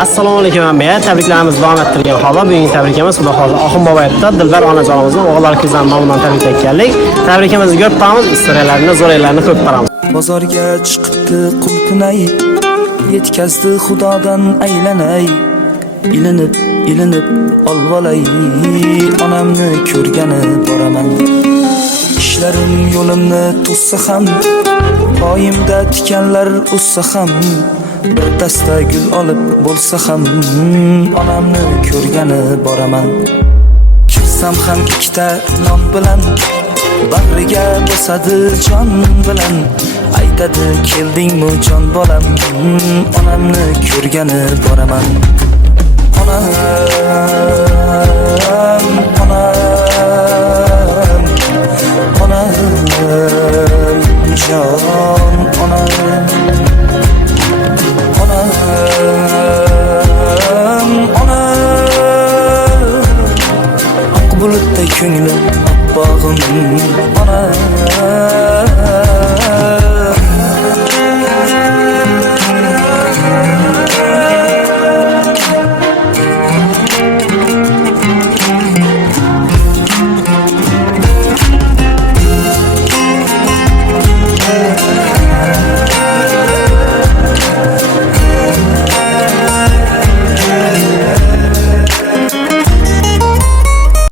Assalomu alaykum hammaga. Tabriklarimizni davom ettirgan holda bugungi tabrikimiz Xudo xohlasa Oxun Boboyevda Dilbar onajonimizni o'g'illari ko'zdan mamnun tabriklayotganlik. Tabrikimizni ko'p qilamiz, istoriyalarini, zo'raylarini ko'p qaramiz. Bozorga chiqibdi qulqinay, yetkazdi Xudodan aylanay. Ilinib olvolay, onamni ko'rgani boraman. Ishlarim yo'limni to'ssa ham, poyimda tikanlar o'ssa ham, bir dasta gul olib bo'lsa ham, onamni ko'rgani boraman. Kirsam ham ikkita non bilan, bag'riga bosadi jon bilan, aytadi keldingmi jon bolam, onamni ko'rgani boraman. Onam, jon, onam. Oq bulutday ko'nglim